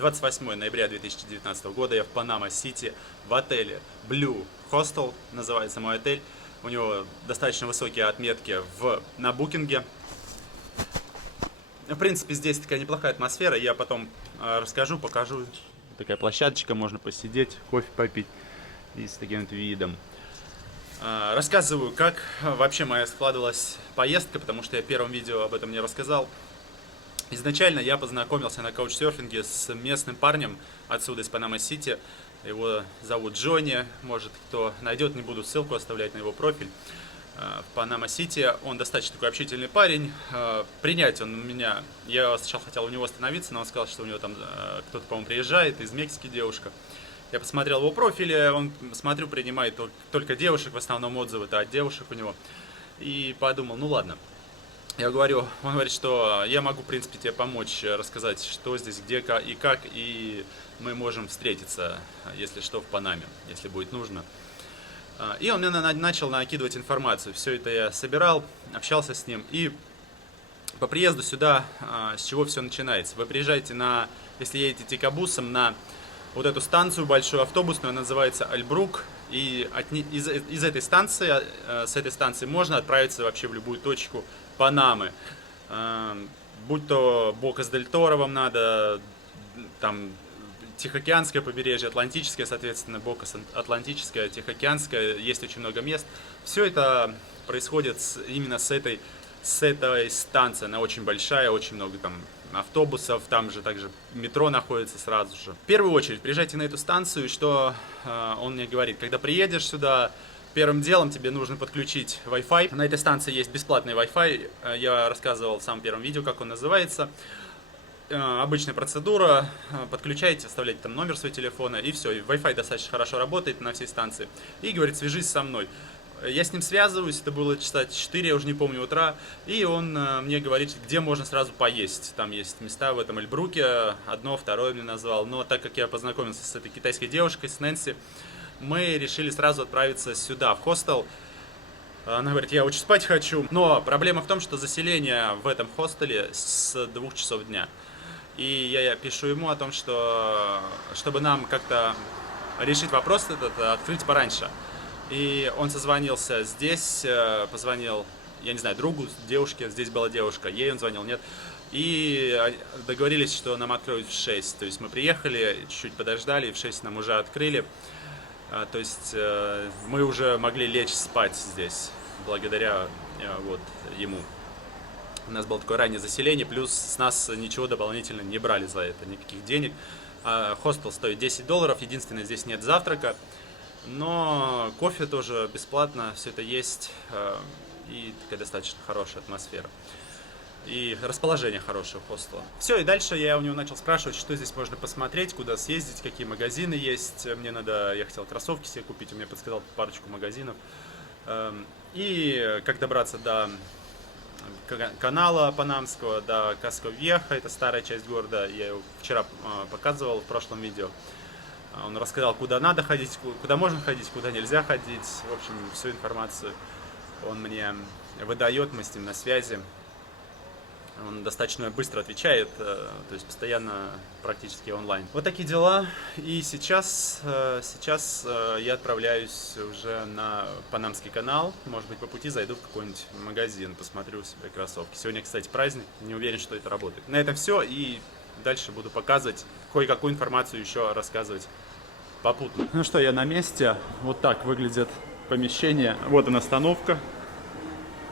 28 ноября 2019 года я в Панама-Сити в отеле Blue Hostel, называется мой отель. У него достаточно высокие отметки на букинге. В принципе, здесь такая неплохая атмосфера, я потом расскажу, покажу. Такая площадочка, можно посидеть, кофе попить и с таким вот видом. Рассказываю, как вообще моя складывалась поездка, потому что я в первом видео об этом не рассказал. Изначально я познакомился на каучсерфинге с местным парнем отсюда, из Панама-Сити. Его зовут Джонни, может кто найдет, не буду ссылку оставлять на его профиль. В Панама-Сити он достаточно такой общительный парень. Принять он меня, я сначала хотел у него остановиться, но он сказал, что у него там кто-то, по-моему, приезжает, из Мексики девушка. Я посмотрел его профиль, он, смотрю, принимает только девушек, в основном отзывы-то от девушек у него. И подумал, ну ладно. Я говорю, он говорит, что я могу, в принципе, тебе помочь рассказать, что здесь, где и как, и мы можем встретиться, если что, в Панаме, если будет нужно. И он мне начал накидывать информацию. Все это я собирал, общался с ним. И по приезду сюда, с чего все начинается? Вы приезжаете если едете тикабусом, на вот эту станцию большую автобусную, она называется Альбрук. И из этой станции, с этой станции можно отправиться вообще в любую точку Панамы. Будь то Бокас-дель-Торо вам надо, там Тихоокеанское побережье, Атлантическое, соответственно, Бокас-Атлантическое, Тихоокеанское, есть очень много мест. Все это происходит именно с этой станции, она очень большая, очень много там автобусов, там же также метро находится сразу же. В первую очередь приезжайте на эту станцию, что он мне говорит, когда приедешь сюда, первым делом тебе нужно подключить Wi-Fi. На этой станции есть бесплатный Wi-Fi, я рассказывал в самом первом видео, как он называется. Обычная процедура, подключаете, вставляете там номер своего телефона и все, Wi-Fi достаточно хорошо работает на всей станции. И говорит, свяжись со мной. Я с ним связываюсь, это было часа 4, я уже не помню, утра, и он мне говорит, где можно сразу поесть. Там есть места в этом Эльбруке, одно, второе мне назвал. Но так как я познакомился с этой китайской девушкой, с Нэнси, мы решили сразу отправиться сюда, в хостел. Она говорит, я очень спать хочу, но проблема в том, что заселение в этом хостеле с 2 часов дня. И я пишу ему о том, что чтобы нам как-то решить вопрос этот, открыть пораньше. И он созвонился здесь, позвонил, я не знаю, другу, девушке, здесь была девушка, ей он звонил, нет. И договорились, что нам откроют в 6. То есть мы приехали, чуть-чуть подождали, и в 6 нам уже открыли. То есть мы уже могли лечь спать здесь, благодаря вот ему. У нас было такое раннее заселение, плюс с нас ничего дополнительно не брали за это, никаких денег. Хостел стоит $10, единственное, здесь нет завтрака. Но кофе тоже бесплатно, все это есть, и такая достаточно хорошая атмосфера. И расположение хорошее у хостела. Все, и дальше я у него начал спрашивать, что здесь можно посмотреть, куда съездить, какие магазины есть. Я хотел кроссовки себе купить, он мне подсказал парочку магазинов. И как добраться до канала Панамского, до Каско-Вьеха, это старая часть города, я его вчера показывал в прошлом видео. Он рассказал, куда надо ходить, куда можно ходить, куда нельзя ходить. В общем, всю информацию он мне выдает, мы с ним на связи. Он достаточно быстро отвечает, то есть постоянно практически онлайн. Вот такие дела. И сейчас я отправляюсь уже на Панамский канал. Может быть, по пути зайду в какой-нибудь магазин, посмотрю себе кроссовки. Сегодня, кстати, праздник, не уверен, что это работает. На этом все, и дальше буду показывать, кое-какую информацию еще рассказывать попутно. Ну что, я на месте. Вот так выглядит помещение. Вот она остановка.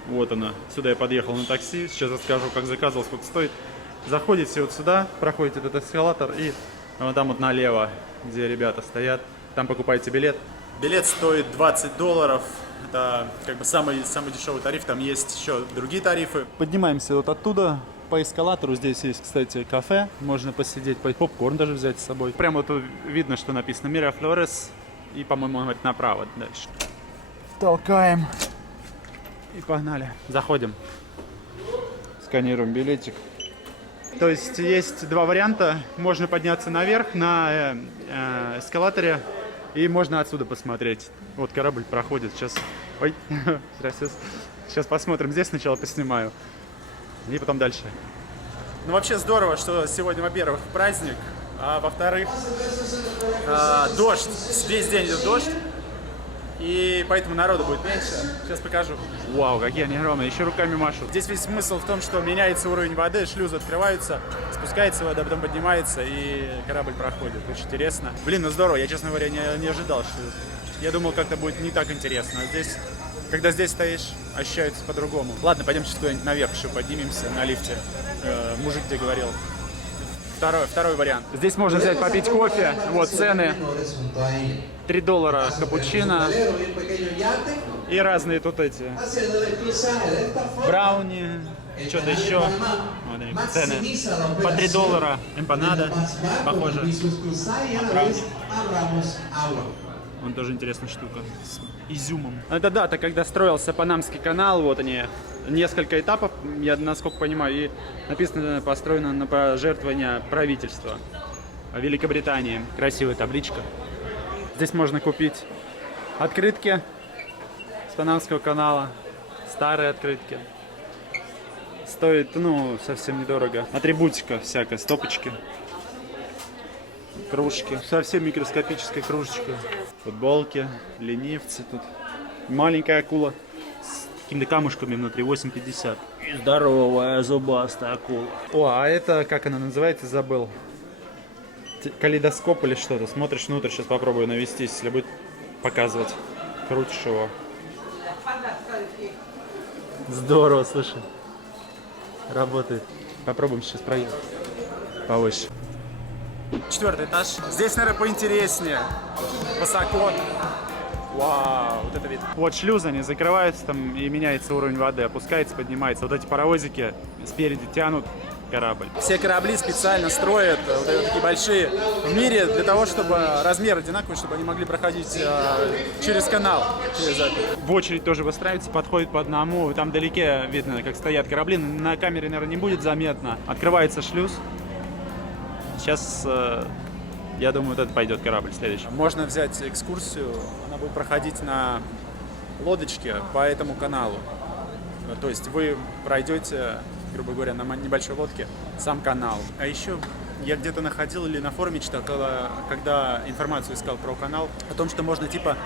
Вот она. Сюда я подъехал на такси. Сейчас расскажу, как заказывал, сколько стоит. Заходите вот сюда, проходите этот эскалатор и вот там вот налево, где ребята стоят, там покупаете билет. Билет стоит $20. Это как бы самый дешевый тариф. Там есть еще другие тарифы. Поднимаемся вот оттуда. По эскалатору здесь есть, кстати, кафе. Можно посидеть, попкорн даже взять с собой. Прямо вот видно, что написано Мирафлорес. И, по-моему, он говорит направо дальше. Толкаем. И погнали. Заходим. Сканируем билетик. То есть есть два варианта. Можно подняться наверх на эскалаторе. И можно отсюда посмотреть. Вот корабль проходит. Сейчас... Ой, сейчас посмотрим. Здесь сначала поснимаю. И потом дальше. Ну, вообще здорово, что сегодня, во-первых, праздник. А во-вторых, дождь. Весь день идет дождь. И поэтому народу будет меньше. Сейчас покажу. Вау, какие они огромные. Еще руками машут. Здесь весь смысл в том, что меняется уровень воды, шлюзы открываются, спускается вода, потом поднимается, и корабль проходит. Очень интересно. Блин, ну здорово. Я, честно говоря, не ожидал, что... Я думал, как-то будет не так интересно. А здесь, когда здесь стоишь, ощущается по-другому. Ладно, пойдем сейчас куда-нибудь наверх еще поднимемся на лифте. Мужик где говорил. Второй вариант. Здесь можно взять попить кофе. Вот цены. $3 капучино. И разные тут эти брауни, что-то еще. Вот они, цены. По $3 эмпанада. Похоже на брауни. Вон тоже интересная штука. С изюмом. Это дата, когда строился Панамский канал. Вот они. Несколько этапов, я насколько понимаю, и написано, построено на пожертвование правительства Великобритании. Красивая табличка. Здесь можно купить открытки с Панамского канала, старые открытки. Стоит, ну, совсем недорого. Атрибутика всякая, стопочки, кружки, совсем микроскопическая кружечка. Футболки, ленивцы тут. Маленькая акула. Какими-то камушками внутри, 8,50. И здоровая зубастая акула. О, а это, как она называется, забыл. Калейдоскоп или что-то. Смотришь внутрь, сейчас попробую навестись, если будет показывать. Крутишь его. Здорово, слушай. Работает. Попробуем сейчас проехать повыше. 4-й этаж. Здесь, наверное, поинтереснее. Высоко. Вау, вот это вид. Вот шлюзы, они закрываются там, и меняется уровень воды, опускается, поднимается. Вот эти паровозики спереди тянут корабль. Все корабли специально строят, вот такие большие, в мире для того, чтобы размер одинаковый, чтобы они могли проходить через канал. В очередь тоже выстраиваются, подходят по одному. Там вдалеке видно, как стоят корабли. На камере, наверное, не будет заметно. Открывается шлюз. Сейчас... Я думаю, вот это пойдет корабль следующий. Можно взять экскурсию, она будет проходить на лодочке по этому каналу. То есть вы пройдете, грубо говоря, на небольшой лодке сам канал. А еще я где-то находил или на форуме читал, когда информацию искал про канал, о том, что можно типа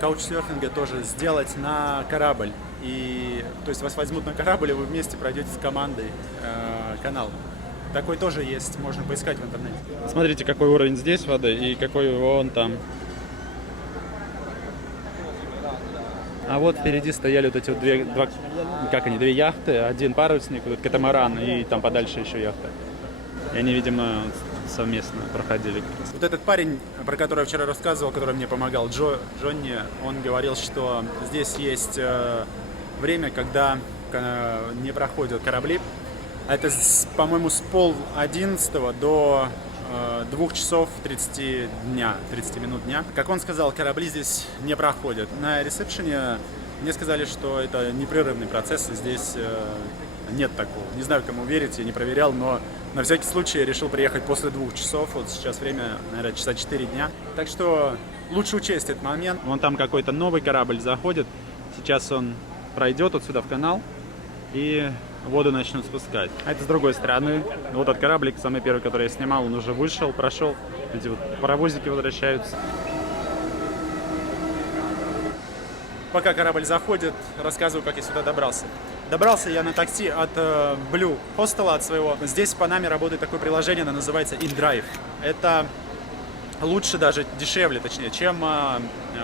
каучсерфинга тоже сделать на корабль. И то есть вас возьмут на корабль, и вы вместе пройдете с командой канал. Такой тоже есть, можно поискать в интернете. Смотрите, какой уровень здесь воды и какой вон там. А вот впереди стояли вот эти вот две яхты, один парусник, вот катамаран, и там подальше еще яхта. И они, видимо, совместно проходили. Вот этот парень, про которого я вчера рассказывал, который мне помогал, Джонни, он говорил, что здесь есть время, когда не проходят корабли. Это, по-моему, с 10:30 до 2 часов 30 минут дня. Как он сказал, корабли здесь не проходят. На ресепшене мне сказали, что это непрерывный процесс, и здесь нет такого. Не знаю, кому верить, я не проверял, но на всякий случай я решил приехать после 2 часов. Вот сейчас время, наверное, часа 4 дня. Так что лучше учесть этот момент. Вон там какой-то новый корабль заходит. Сейчас он пройдет вот сюда в канал, и воду начнут спускать. А это с другой стороны. Вот этот кораблик, самый первый, который я снимал, он уже вышел, прошел. Эти вот паровозики возвращаются. Пока корабль заходит, рассказываю, как я сюда добрался. Добрался я на такси от Blue Hostel, от своего. Здесь в Панаме работает такое приложение, оно называется InDrive. Это лучше, даже дешевле, точнее, чем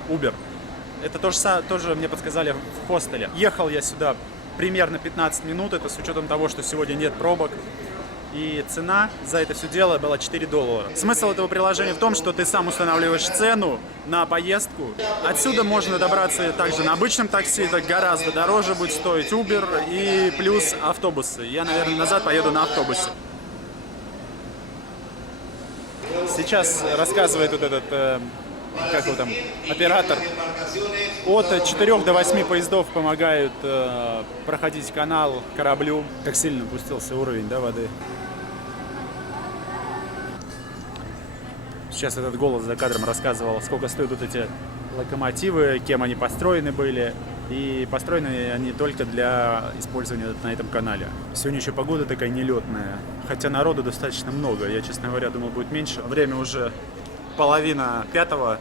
Uber. Это тоже мне подсказали в хостеле. Ехал я сюда примерно 15 минут, это с учетом того, что сегодня нет пробок. И цена за это все дело была $4. Смысл этого приложения в том, что ты сам устанавливаешь цену на поездку. Отсюда можно добраться также на обычном такси, это гораздо дороже будет стоить Uber и плюс автобусы. Я, наверное, назад поеду на автобусе. Сейчас рассказывает вот этот, как его там, оператор. От 4 до 8 поездов помогают проходить канал кораблю. Как сильно опустился уровень, да, воды. Сейчас этот голос за кадром рассказывал, сколько стоят вот эти локомотивы, кем они построены были. И построены они только для использования на этом канале. Сегодня еще погода такая нелетная, хотя народу достаточно много. Я, честно говоря, думал, будет меньше. Время уже 4:30.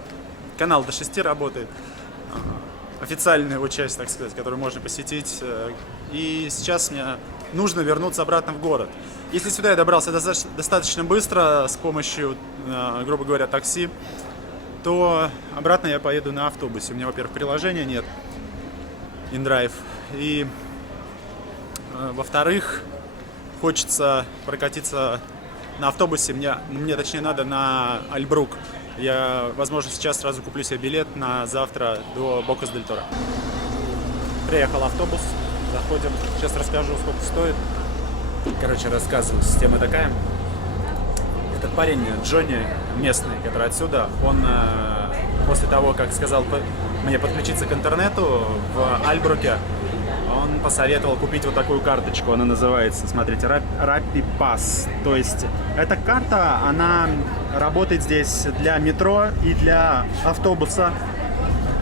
Канал до 6 работает. Официальная его часть, так сказать, которую можно посетить. И сейчас мне нужно вернуться обратно в город. Если сюда я добрался достаточно быстро с помощью, грубо говоря, такси, то обратно я поеду на автобусе. У меня, во-первых, приложения нет, InDrive. И, во-вторых, хочется прокатиться на автобусе. Мне точнее, надо на Альбрук. Я, возможно, сейчас сразу куплю себе билет на завтра до Бокас-дель-Торо. Приехал автобус, заходим. Сейчас расскажу, сколько стоит. Короче, рассказываю. Система такая. Этот парень, Джонни, местный, который отсюда, он после того, как сказал мне подключиться к интернету в Альбруке, он посоветовал купить вот такую карточку. Она называется, смотрите, Rappi Pass. То есть эта карта, она работает здесь для метро и для автобуса,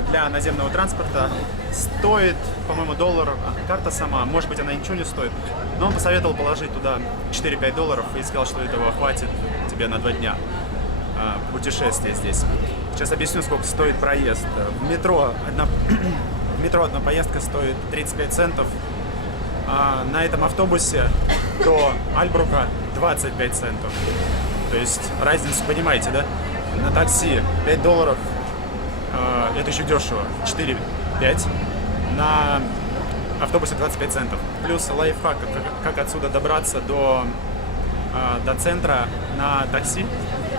для наземного транспорта. Стоит, по-моему, $1. Карта сама, может быть, она ничего не стоит. Но он посоветовал положить туда $4-5 и сказал, что этого хватит тебе на 2 дня путешествия здесь. Сейчас объясню, сколько стоит проезд. В метро одна поездка стоит 35 центов. А на этом автобусе до Альбрука 25 центов. То есть разницу понимаете, да? На такси $5. Это еще дешево. 4-5. На автобусе 25 центов. Плюс лайфхак, как отсюда добраться до центра на такси.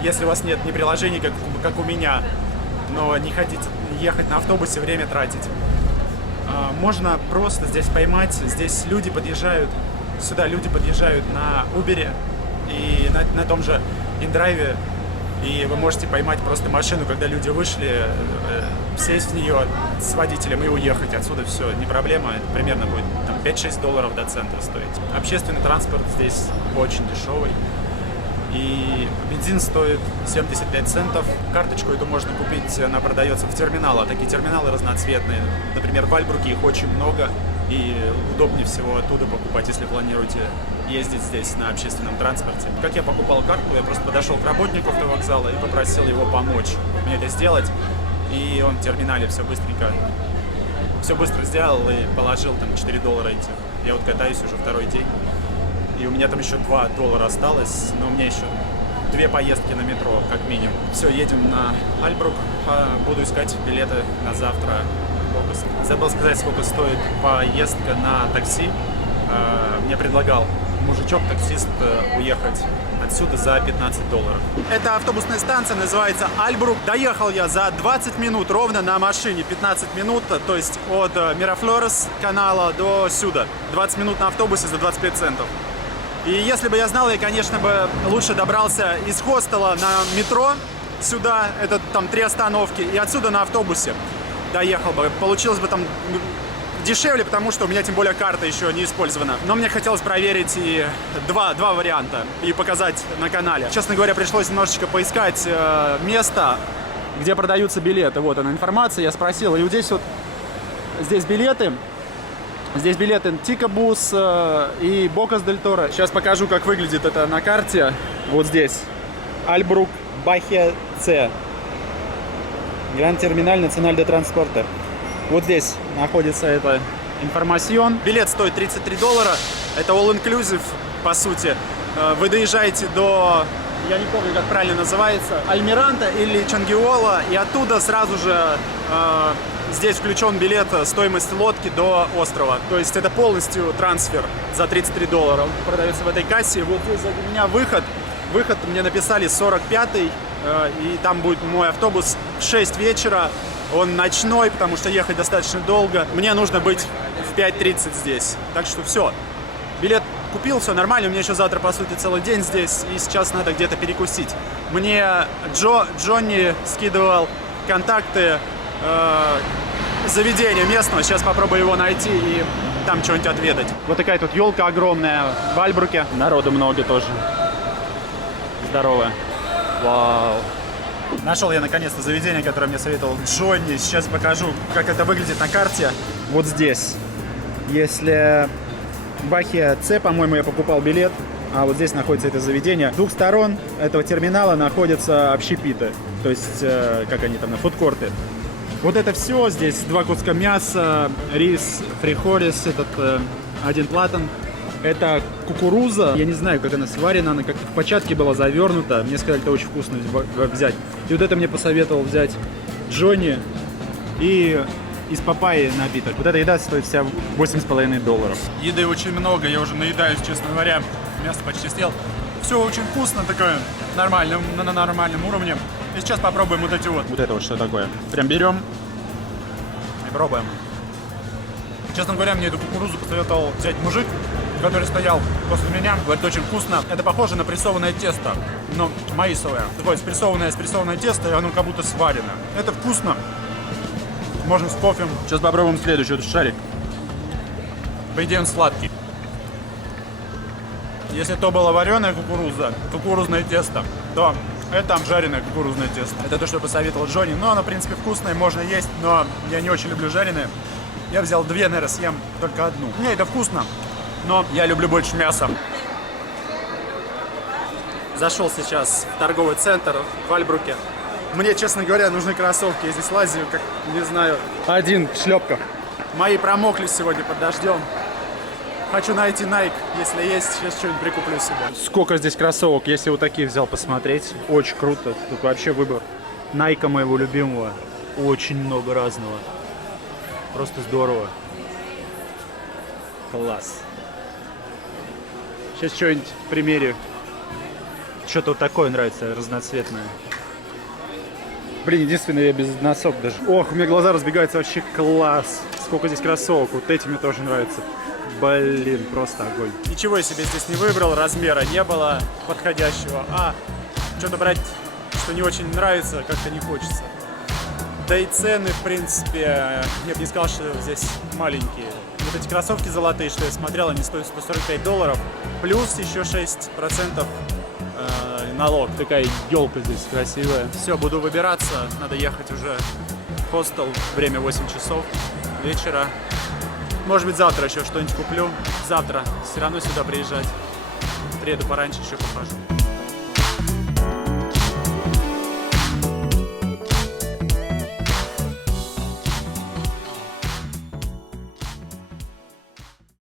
Если у вас нет ни приложений, как у меня, но не хотите ехать на автобусе, время тратить, можно просто здесь поймать. Здесь люди подъезжают, сюда люди подъезжают на Uber и на том же InDrive. И вы можете поймать просто машину, когда люди вышли, сесть в нее с водителем и уехать. Отсюда все, не проблема. Это примерно будет там, $5-6 до центра стоить. Общественный транспорт здесь очень дешевый. И бензин стоит 75 центов. Карточку эту можно купить, она продается в терминалах. Такие терминалы разноцветные. Например, в Альбруке их очень много. И удобнее всего оттуда покупать, если планируете ездить здесь на общественном транспорте. Как я покупал карту, я просто подошел к работнику автовокзала и попросил его помочь мне это сделать. И он в терминале все быстро сделал и положил там $4 эти. Я вот катаюсь уже второй день. И у меня там еще $2 осталось, но у меня еще 2 поездки на метро, как минимум. Все, едем на Альбрук. Буду искать билеты на завтра. Забыл сказать, сколько стоит поездка на такси. Мне предлагал мужичок, таксист, уехать отсюда за $15. Эта автобусная станция называется Альбрук. Доехал я за 20 минут ровно на машине. 15 минут, то есть от Мирафлорес канала до сюда. 20 минут на автобусе за 25 центов. И если бы я знал, я, конечно, бы лучше добрался из хостела на метро сюда, это там 3 остановки, и отсюда на автобусе доехал бы. Получилось бы там дешевле, потому что у меня тем более карта еще не использована. Но мне хотелось проверить и два варианта и показать на канале. Честно говоря, пришлось немножечко поискать место, где продаются билеты. Вот она информация, я спросил. И вот здесь билеты. Здесь билеты Тикабус и Бокас-дель-Торо. Сейчас покажу, как выглядит это на карте. Вот здесь. Альбрук, Бахия, С. Гранд-терминаль Националь де Транспорта. Вот здесь находится эта информацион. Билет стоит $33. Это all-inclusive, по сути. Вы доезжаете до, я не помню, как правильно называется, Альмиранта или Чангиола. И оттуда сразу же здесь включен билет, стоимость лодки до острова. То есть это полностью трансфер за $33. Он продается в этой кассе. Вот здесь сзади меня выход. Выход мне написали 45-й, и там будет мой автобус в 6 вечера. Он ночной, потому что ехать достаточно долго. Мне нужно быть в 5:30 здесь. Так что все. Билет купил, все нормально. У меня еще завтра, по сути, целый день здесь. И сейчас надо где-то перекусить. Мне Джонни скидывал контакты заведения местного. Сейчас попробую его найти и там что-нибудь отведать. Вот такая тут елка огромная в Альбруке. Народу много тоже. Здорово. Вау. Нашел я наконец-то заведение, которое мне советовал Джонни. Сейчас покажу, как это выглядит на карте. Вот здесь. Если Бахия С, по-моему, я покупал билет, а вот здесь находится это заведение. С двух сторон этого терминала находятся общепиты. То есть, как они там, фудкорты. Вот это все. Здесь 2 куска мяса, рис, фрихорис, один платан. Это кукуруза. Я не знаю, как она сварена. Она как-то в початке была завернута. Мне сказали, это очень вкусно взять. И вот это мне посоветовал взять Джонни. И из папайи напиток. Вот эта еда стоит вся $8,5. Еды очень много. Я уже наедаюсь, честно говоря. Мясо почти съел. Все очень вкусно, такое нормально, на нормальном уровне. И сейчас попробуем вот эти вот. Вот это вот что такое. Прям берем и пробуем. Честно говоря, мне эту кукурузу посоветовал взять мужик, который стоял после меня. Говорит, очень вкусно. Это похоже на прессованное тесто, но маисовое. Такое спрессованное тесто, и оно как будто сварено. Это вкусно. Можно с кофе. Сейчас попробуем следующий, вот шарик. По идее он сладкий. Если то была вареная кукуруза, кукурузное тесто, то это жареное кукурузное тесто. Это то, что посоветовал Джонни. Но оно, в принципе, вкусное, можно есть, но я не очень люблю жареное. Я взял 2, наверное, съем только одну. Не, это вкусно, но я люблю больше мяса. Зашел сейчас в торговый центр в Альбруке. Мне, честно говоря, нужны кроссовки. Я здесь лазю, как, не знаю, один в шлепках. Мои промокли сегодня под дождем. Хочу найти Nike, если есть, сейчас что-нибудь прикуплю себе. Сколько здесь кроссовок, если вот такие взял посмотреть. Очень круто, тут вообще выбор. Nike моего любимого, очень много разного. Просто здорово. Класс. Сейчас что-нибудь примерю. Что-то вот такое нравится, разноцветное. Блин, единственное, я без носок даже. Ох, у меня глаза разбегаются, вообще класс. Сколько здесь кроссовок, вот эти мне тоже нравятся. Блин, просто огонь. Ничего я себе здесь не выбрал, размера не было подходящего. А что-то брать, что не очень нравится, как-то не хочется. Да и цены, в принципе, я бы не сказал, что здесь маленькие. Вот эти кроссовки золотые, что я смотрел, они стоят $145. Плюс еще 6% налог. Такая елка здесь красивая. Все, буду выбираться. Надо ехать уже в хостел. Время 8 часов вечера. Может быть, завтра еще что-нибудь куплю. Завтра все равно сюда приезжать. Приеду пораньше, еще покажу.